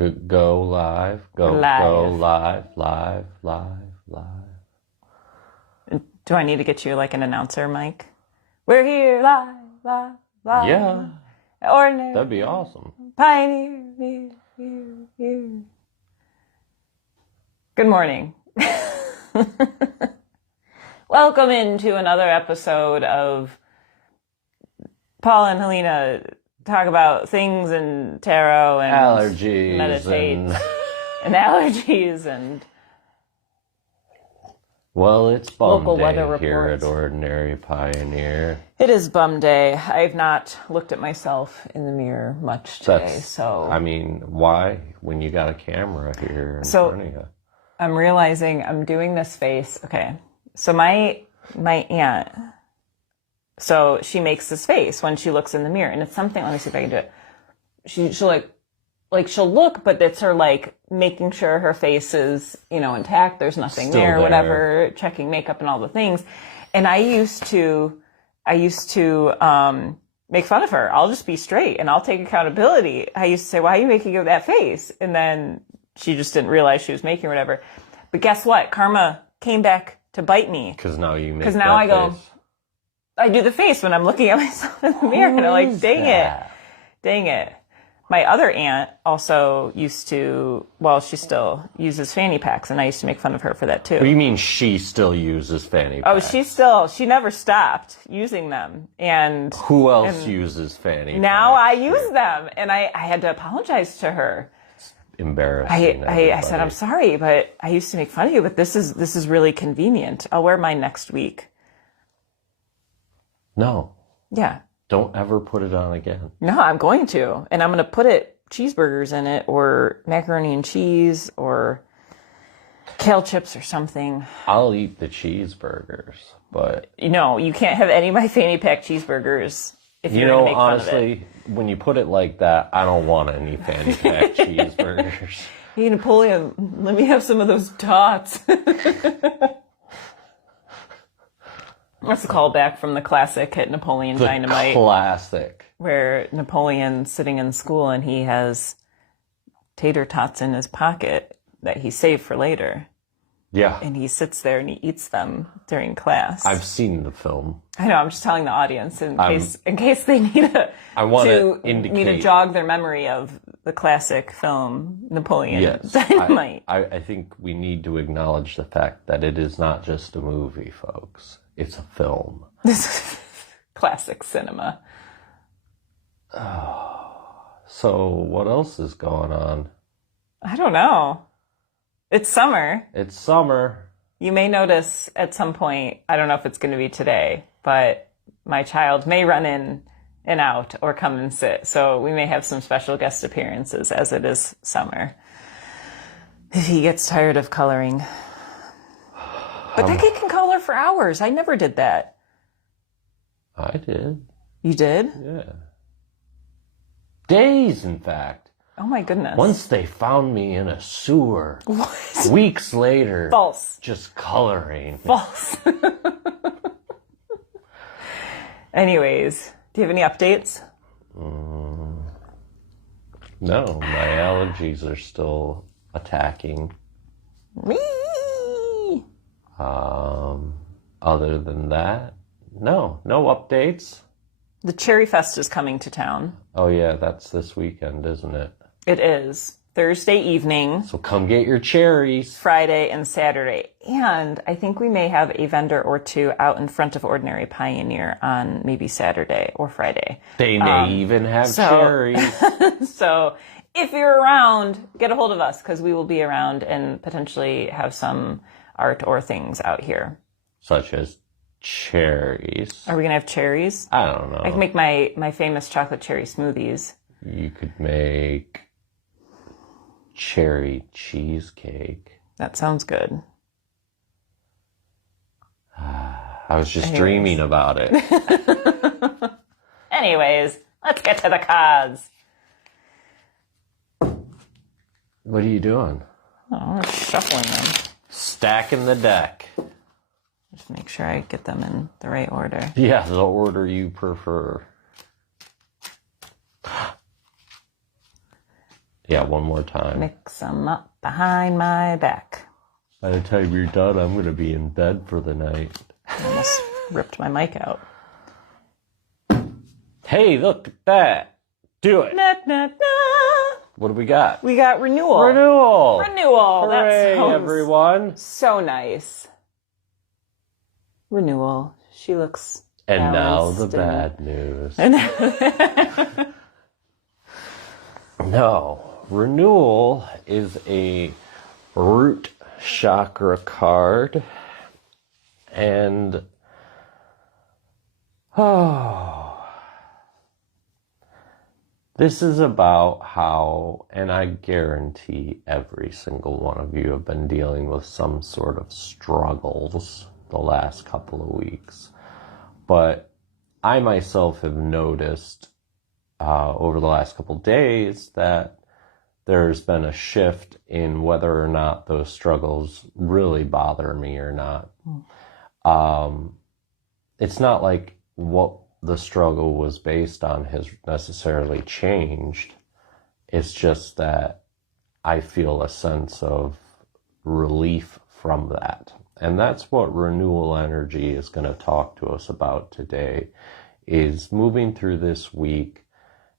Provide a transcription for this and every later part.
Go live. Go live. Do I need to get you like an announcer mic? We're here live. Yeah. Ordinary. That'd be awesome. Pioneer. Here. Good morning. Welcome into another episode of Paul and Helena talk about things and tarot and allergies meditate and allergies and well, it's bum local day weather here reports. at Ordinary Pioneer. It is bum day. I've not looked at myself in the mirror much today, I mean, why? When you got a camera here in front of you. I'm realizing I'm doing this face. Okay. So my aunt, so she makes this face when she looks in the mirror, and it's something, let me see if I can do it. She'll she'll look, but it's her like making sure her face is, intact. There's nothing Still there, whatever, checking makeup and all the things. And I used to make fun of her. I'll just be straight and I'll take accountability. I used to say, why are you making that face? And then she just didn't realize she was making whatever. But guess what? Karma came back to bite me. Because now you make Because now I go, face. I do the face when I'm looking at myself in the mirror, and I'm like, dang it. My other aunt also used to, she still uses fanny packs, and I used to make fun of her for that too. What do you mean she still uses fanny packs? She never stopped using them. And who else uses fanny packs? Now I use them, and I had to apologize to her. Embarrassing. I said, I'm sorry, but I used to make fun of you, but this is really convenient. I'll wear mine next week. No. Yeah. Don't ever put it on again. No, I'm going to. And I'm going to put cheeseburgers in it, or macaroni and cheese, or kale chips or something. I'll eat the cheeseburgers, but... you can't have any of my fanny pack cheeseburgers if you're going to make fun of it. Honestly, when you put it like that, I don't want any fanny pack cheeseburgers. Hey, Napoleon, let me have some of those tots. That's a callback from the classic hit Napoleon Dynamite. Classic. Where Napoleon's sitting in school and he has tater tots in his pocket that he saved for later. Yeah. And he sits there and he eats them during class. I've seen the film. I know, I'm just telling the audience in case they need to jog their memory of the classic film Napoleon Dynamite. I think we need to acknowledge the fact that it is not just a movie, folks. It's a film. This is classic cinema. So what else is going on? I don't know. It's summer. It's summer. You may notice at some point, I don't know if it's going to be today, but my child may run in and out or come and sit. So we may have some special guest appearances as it is summer. If he gets tired of coloring. But that kid can color for hours. I never did that. I did. You did? Yeah. Days, in fact. Oh my goodness. Once they found me in a sewer. What? Weeks later. False. Just coloring. False. Anyways, do you have any updates? No, my allergies are still attacking. Whee! Other than that, no updates. The Cherry Fest is coming to town. Oh yeah, that's this weekend, isn't it? It is. Thursday evening. So come get your cherries. Friday and Saturday. And I think we may have a vendor or two out in front of Ordinary Pioneer on maybe Saturday or Friday. They may even have cherries. So if you're around, get a hold of us because we will be around and potentially have some art or things out here. Such as cherries. Are we going to have cherries? I don't know. I can make my famous chocolate cherry smoothies. You could make cherry cheesecake. That sounds good. I was just dreaming about it. Anyways, let's get to the cards. What are you doing? Oh, I'm shuffling them. Stacking the deck. Just make sure I get them in the right order. Yeah, the order you prefer. Yeah, one more time. Mix them up behind my back. By the time you're done, I'm going to be in bed for the night. I almost ripped my mic out. Hey, look at that. Do it. Na, na, na. What do we got? We got renewal. Renewal. Renewal. Hooray, That sounds everyone. so nice. Renewal. She looks And now the balanced bad news. and- No, renewal is a root chakra card. And this is about how, and I guarantee every single one of you have been dealing with some sort of struggles the last couple of weeks. But I myself have noticed over the last couple of days that there's been a shift in whether or not those struggles really bother me or not. It's not like what the struggle was based on has necessarily changed. It's just that I feel a sense of relief from that. And that's what renewal energy is going to talk to us about today, is moving through this week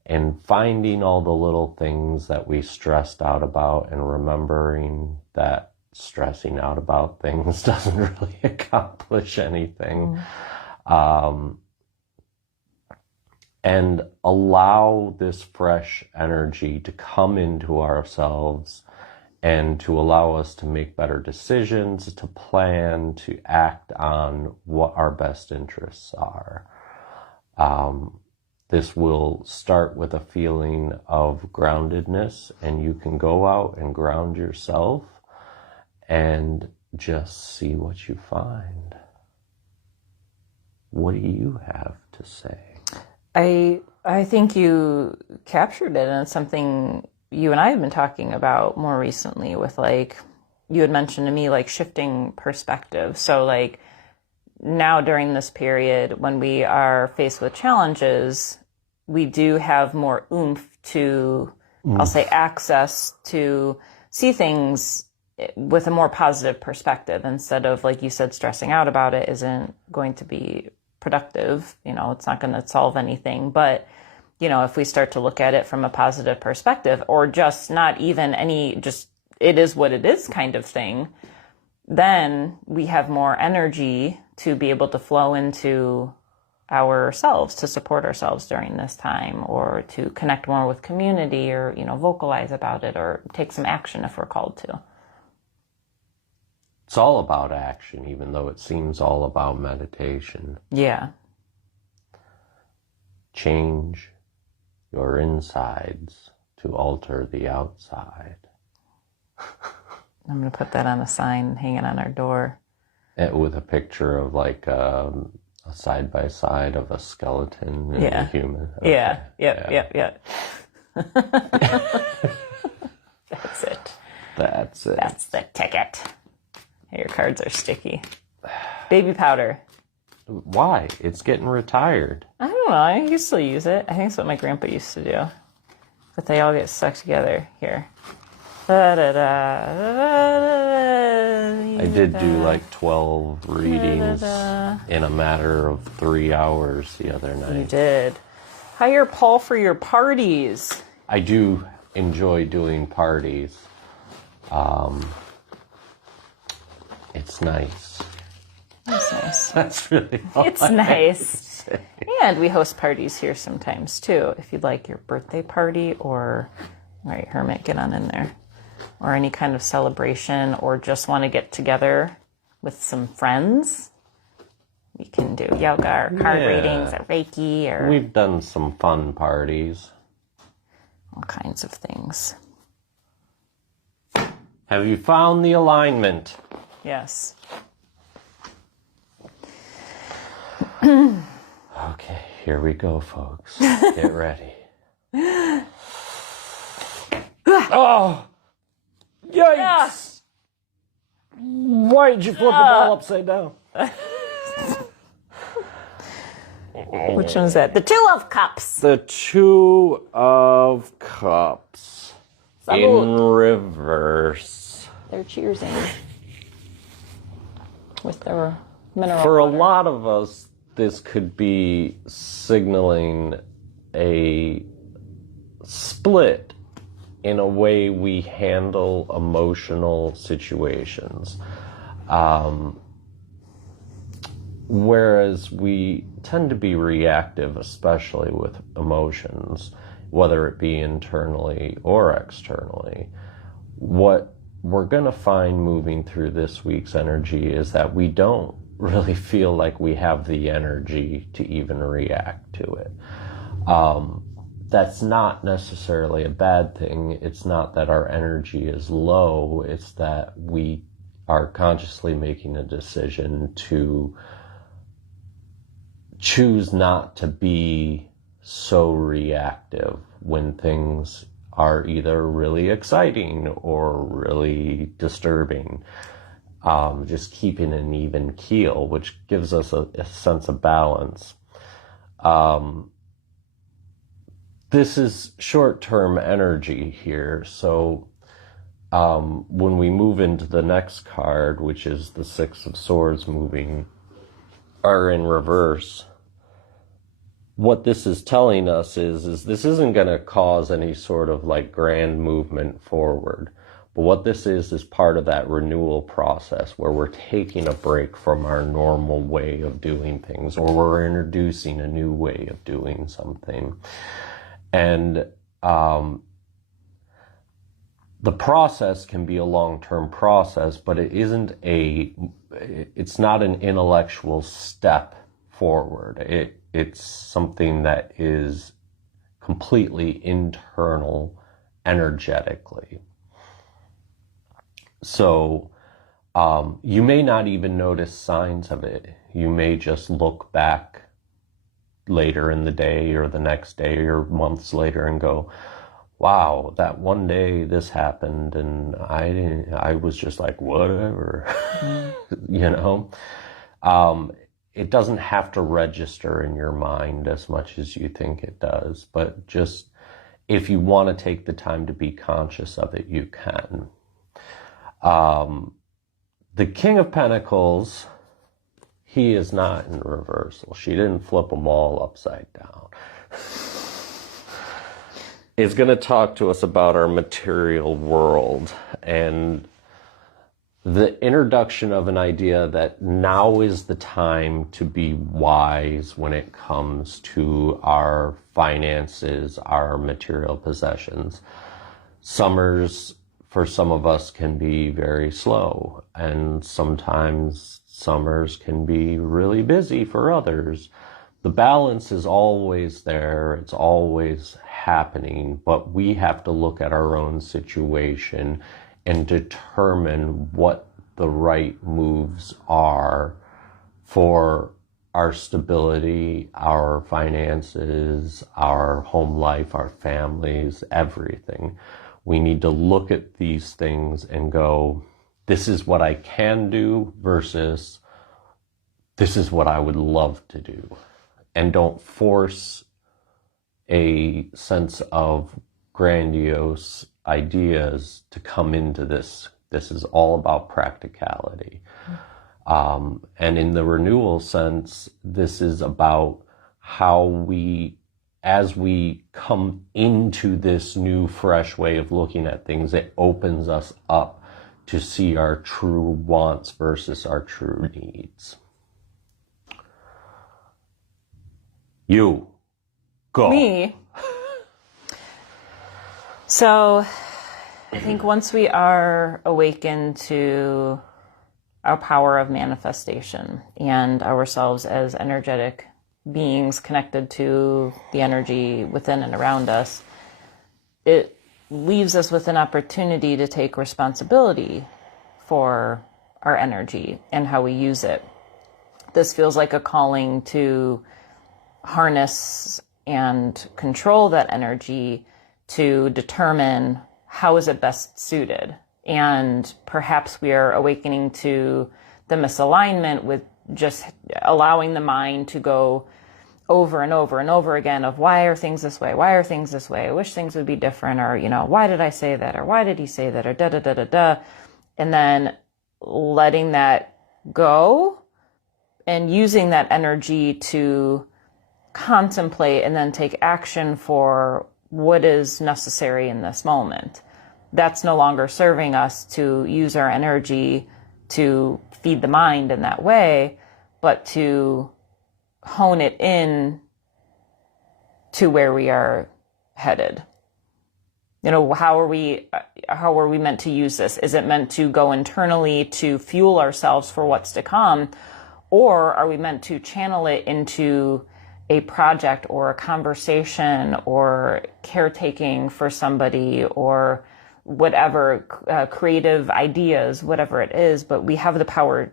and finding all the little things that we stressed out about and remembering that stressing out about things doesn't really accomplish anything. And allow this fresh energy to come into ourselves and to allow us to make better decisions, to plan, to act on what our best interests are. This will start with a feeling of groundedness, and you can go out and ground yourself and just see what you find. What do you have to say? I think you captured it, and it's something you and I have been talking about more recently with, like, you had mentioned to me, like, shifting perspective. So, like, now during this period when we are faced with challenges, we do have more oomph to, I'll say, access to see things with a more positive perspective, instead of, like you said, stressing out about it isn't going to be productive. You know, it's not going to solve anything. But, you know, if we start to look at it from a positive perspective, or just not even any, just it is what it is kind of thing, then we have more energy to be able to flow into ourselves, to support ourselves during this time, or to connect more with community, or, you know, vocalize about it, or take some action if we're called to. It's all about action, even though it seems all about meditation. Yeah. Change your insides to alter the outside. I'm going to put that on a sign hanging on our door. With a picture of, like, a side-by-side of a skeleton and a human. Okay. Yeah. Yep. That's it. That's it. That's the ticket. Your cards are sticky. Baby powder. Why? It's getting retired. I don't know. I used to use it. I think it's what my grandpa used to do. But they all get stuck together here. I did do like 12 readings in a matter of 3 hours the other night. You did. Hire Paul for your parties. I do enjoy doing parties. It's nice. That's nice. That's really all It's I have to nice. say. And we host parties here sometimes too. If you'd like your birthday party, or, all right, Hermit, get on in there, or any kind of celebration, or just want to get together with some friends, we can do yoga or card readings or Reiki or We've done some fun parties. all kinds of things. Have you found the alignment? Yes. Okay, here we go, folks. Get ready. Oh! Yikes! Why did you flip them all upside down? Which one's that? The Two of Cups. The Two of Cups. in reverse. They're cheersing with their mineral For water. a lot of us, this could be signaling a split in a way we handle emotional situations. Whereas we tend to be reactive, especially with emotions, whether it be internally or externally. What we're going to find moving through this week's energy is that we don't really feel like we have the energy to even react to it. That's not necessarily a bad thing. It's not that our energy is low. It's that we are consciously making a decision to choose not to be so reactive when things are either really exciting or really disturbing. Just keeping an even keel, which gives us a sense of balance. This is short-term energy here, so when we move into the next card, which is the Six of Swords moving, are in reverse, what this is telling us is this isn't going to cause any sort of like grand movement forward. But what this is part of that renewal process where we're taking a break from our normal way of doing things, or we're introducing a new way of doing something. And the process can be a long-term process, but it's not an intellectual step forward. It's something that is completely internal energetically. So you may not even notice signs of it. You may just look back later in the day or the next day or months later and go, wow, that one day this happened and I was just like, whatever, you know? It doesn't have to register in your mind as much as you think it does, but just if you want to take the time to be conscious of it, you can. The King of Pentacles, he is not in reversal. She didn't flip them all upside down. Is going to talk to us about our material world and the introduction of an idea that now is the time to be wise when it comes to our finances, our material possessions. Summers, for some of us, can be very slow, and sometimes summers can be really busy for others. The balance is always there, it's always happening, but we have to look at our own situation and determine what the right moves are for our stability, our finances, our home life, our families, everything. We need to look at these things and go, this is what I can do versus this is what I would love to do. And don't force a sense of grandiose ideas to come into this. This is all about practicality. And in the renewal sense, this is about how we, as we come into this new, fresh way of looking at things, it opens us up to see our true wants versus our true needs. You. Go. Me. So I think once we are awakened to our power of manifestation and ourselves as energetic beings connected to the energy within and around us, it leaves us with an opportunity to take responsibility for our energy and how we use it. This feels like a calling to harness and control that energy to determine how is it best suited. And perhaps we are awakening to the misalignment with just allowing the mind to go over and over and over again of why are things this way? Why are things this way? I wish things would be different, or, why did I say that? Or why did he say that? Or da da da da da. And then letting that go and using that energy to contemplate and then take action for what is necessary in this moment. That's no longer serving us to use our energy to feed the mind in that way, but to hone it in to where we are headed. How are we meant to use this? Is it meant to go internally to fuel ourselves for what's to come? Or are we meant to channel it into a project or a conversation or caretaking for somebody or whatever, creative ideas, whatever it is, but we have the power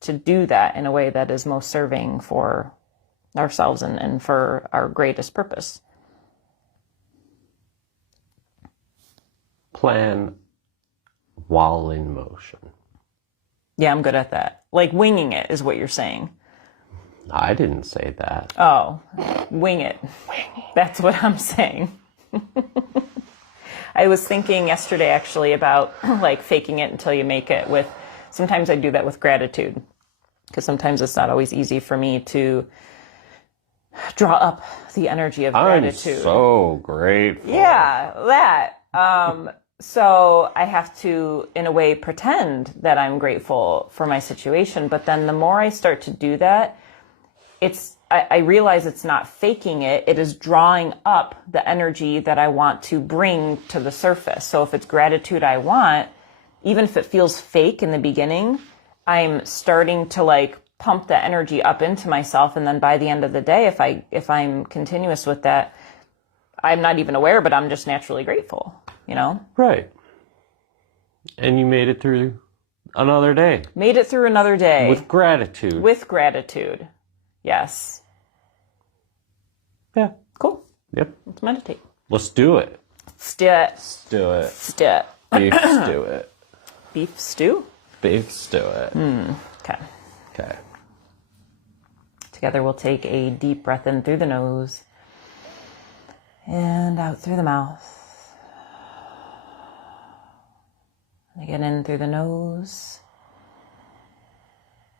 to do that in a way that is most serving for ourselves and for our greatest purpose. Plan while in motion. Yeah, I'm good at that. Like winging it is what you're saying. I didn't say that. Oh, wing it. That's what I'm saying. I was thinking yesterday actually about like faking it until you make it with, sometimes I do that with gratitude, because sometimes it's not always easy for me to draw up the energy of gratitude. I'm so grateful. Yeah, that. So I have to, in a way, pretend that I'm grateful for my situation. But then the more I start to do that, I realize it's not faking it. It is drawing up the energy that I want to bring to the surface. So if it's gratitude I want, even if it feels fake in the beginning, I'm starting to like pump the energy up into myself. And then by the end of the day, if I'm continuous with that, I'm not even aware, but I'm just naturally grateful, Right. And you made it through another day. Made it through another day. With gratitude. With gratitude. Yes. Yeah. Cool. Yep. Let's meditate. Let's do it. Let's do it. Let's do it. Let's do it. Beef stew it. Beef stew? Beef stew it. Okay. Okay. Together we'll take a deep breath in through the nose and out through the mouth. Again, in through the nose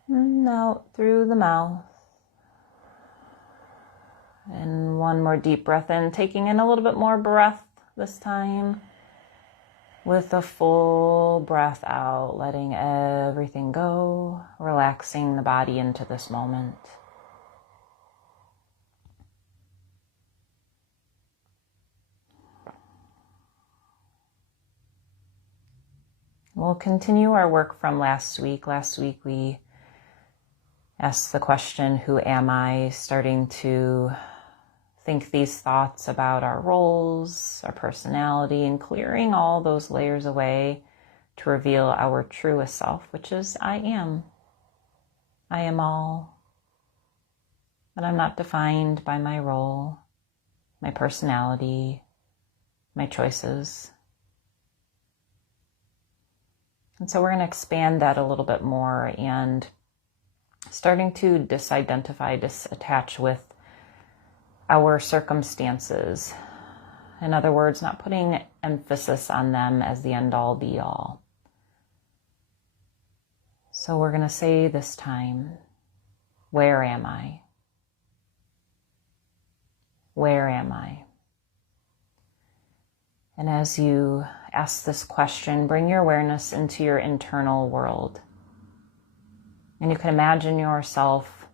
and out through the mouth. And one more deep breath in, taking in a little bit more breath this time. With a full breath out, letting everything go, relaxing the body into this moment. We'll continue our work from last week. Last week we asked the question, who am I? Starting to think these thoughts about our roles, our personality, and clearing all those layers away to reveal our truest self, which is I am. I am all. And I'm not defined by my role, my personality, my choices. And so we're going to expand that a little bit more and starting to disattach with our circumstances. In other words, not putting emphasis on them as the end-all be-all. So we're going to say this time, where am I? Where am I? And as you ask this question, bring your awareness into your internal world. And you can imagine yourself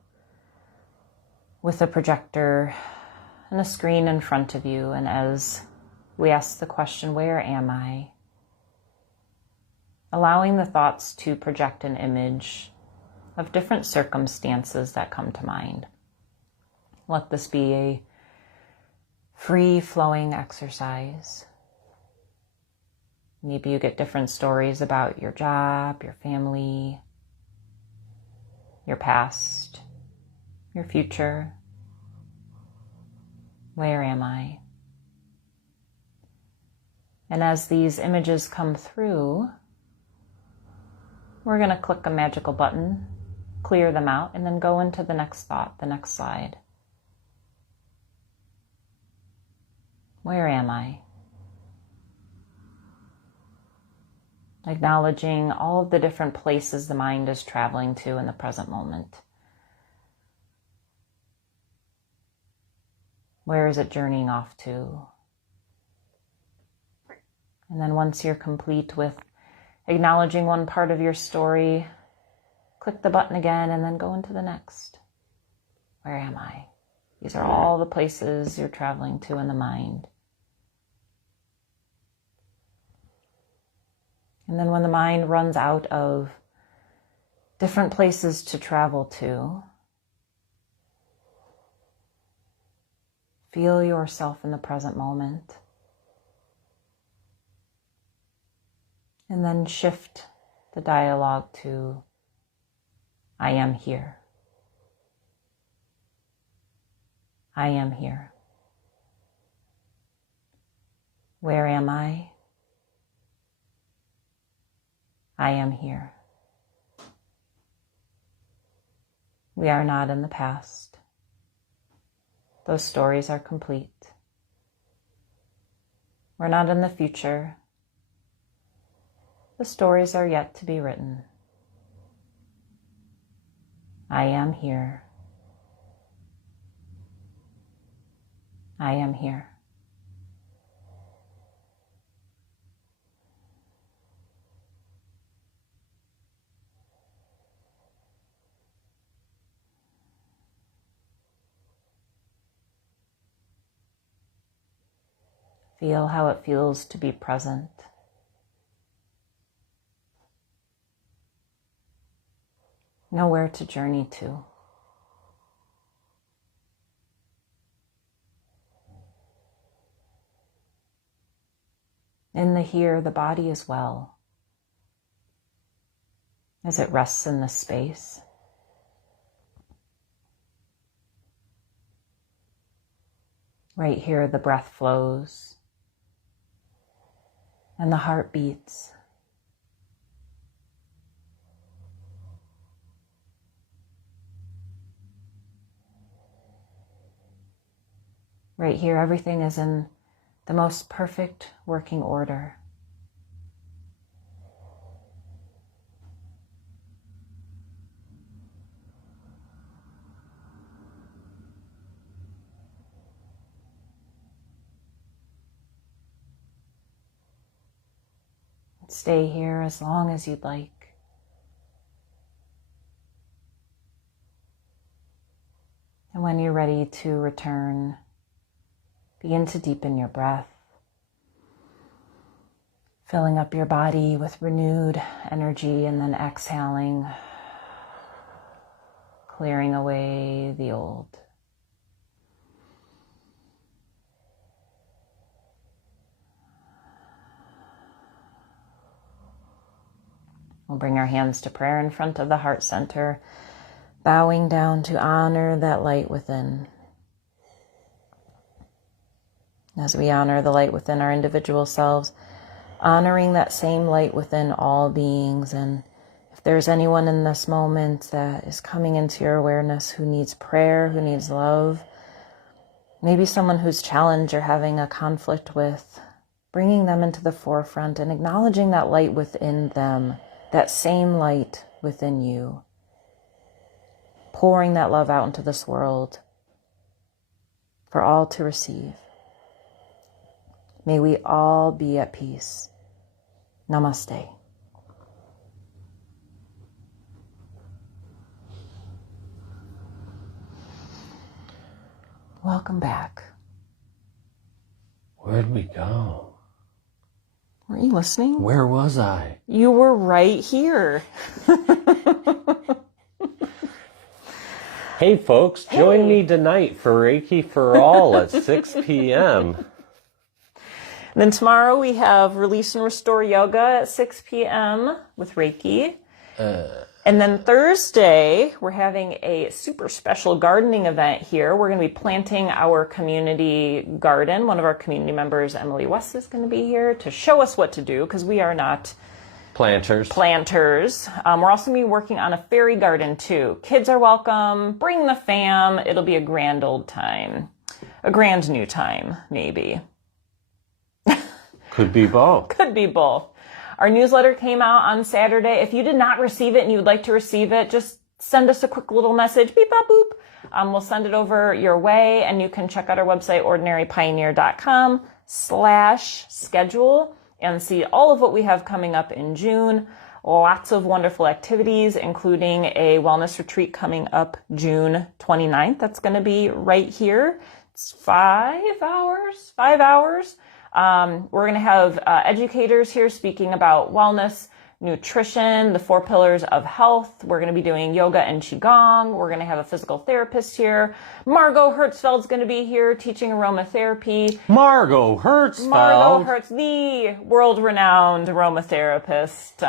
with a projector and a screen in front of you. And as we ask the question, where am I? Allowing the thoughts to project an image of different circumstances that come to mind. Let this be a free-flowing exercise. Maybe you get different stories about your job, your family, your past, your future. Where am I? And as these images come through, we're going to click a magical button, clear them out, and then go into the next thought, the next slide. Where am I? Acknowledging all of the different places the mind is traveling to in the present moment. Where is it journeying off to? And then once you're complete with acknowledging one part of your story, click the button again and then go into the next. Where am I? These are all the places you're traveling to in the mind. And then when the mind runs out of different places to travel to, feel yourself in the present moment. And then shift the dialogue to, I am here. I am here. Where am I? I am here. We are not in the past. Those stories are complete. We're not in the future. The stories are yet to be written. I am here. I am here. Feel how it feels to be present. Know where to journey to. In the here, the body is well, as it rests in the space. Right here, the breath flows and the heart beats. Right here, everything is in the most perfect working order. Stay here as long as you'd like. And when you're ready to return, begin to deepen your breath, filling up your body with renewed energy and then exhaling, clearing away the old. We'll bring our hands to prayer in front of the heart center, bowing down to honor that light within. As we honor the light within our individual selves, honoring that same light within all beings. And if there's anyone in this moment that is coming into your awareness who needs prayer, who needs love, maybe someone whose challenge you're having a conflict with, bringing them into the forefront and acknowledging that light within them, that same light within you, pouring that love out into this world for all to receive. May we all be at peace. Namaste. Welcome back. Where'd we go? Were you listening? Where was I? You were right here. Hey folks, join me tonight for Reiki for All at 6 p.m. Then tomorrow we have Release and Restore Yoga at 6 p.m. with Reiki. And then Thursday, we're having a super special gardening event here. We're going to be planting our community garden. One of our community members, Emily West, is going to be here to show us what to do because we are not Planters. We're also going to be working on a fairy garden too. Kids are welcome. Bring the fam. It'll be a grand old time. A grand new time, maybe. Could be both. Could be both. Our newsletter came out on Saturday. If you did not receive it and you would like to receive it, just send us a quick little message, beep, bop, boop. We'll send it over your way, and you can check out our website, ordinarypioneer.com/schedule, and see all of what we have coming up in June. Lots of wonderful activities, including a wellness retreat coming up June 29th. That's going to be right here. It's 5 hours. We're going to have educators here speaking about wellness, nutrition, the 4 pillars of health. We're going to be doing yoga and qigong. We're going to have a physical therapist here. Margot Hertzfeld's going to be here teaching aromatherapy. Margot Hertzfeld. The world-renowned aromatherapist,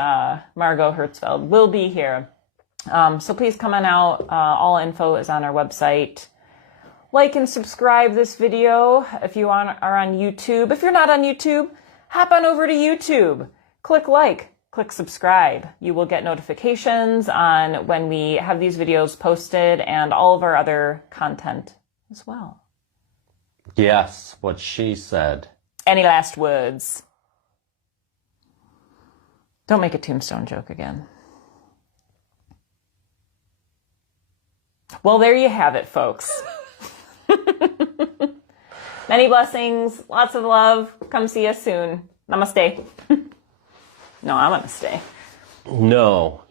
Margot Hertzfeld, will be here. So please come on out. All info is on our website. Like and subscribe this video if you are on YouTube. If you're not on YouTube, hop on over to YouTube. Click like, click subscribe. You will get notifications on when we have these videos posted and all of our other content as well. Yes, what she said. Any last words? Don't make a tombstone joke again. Well, there you have it, folks. Many blessings, lots of love. Come see us soon. Namaste. No, I'm gonna stay. No.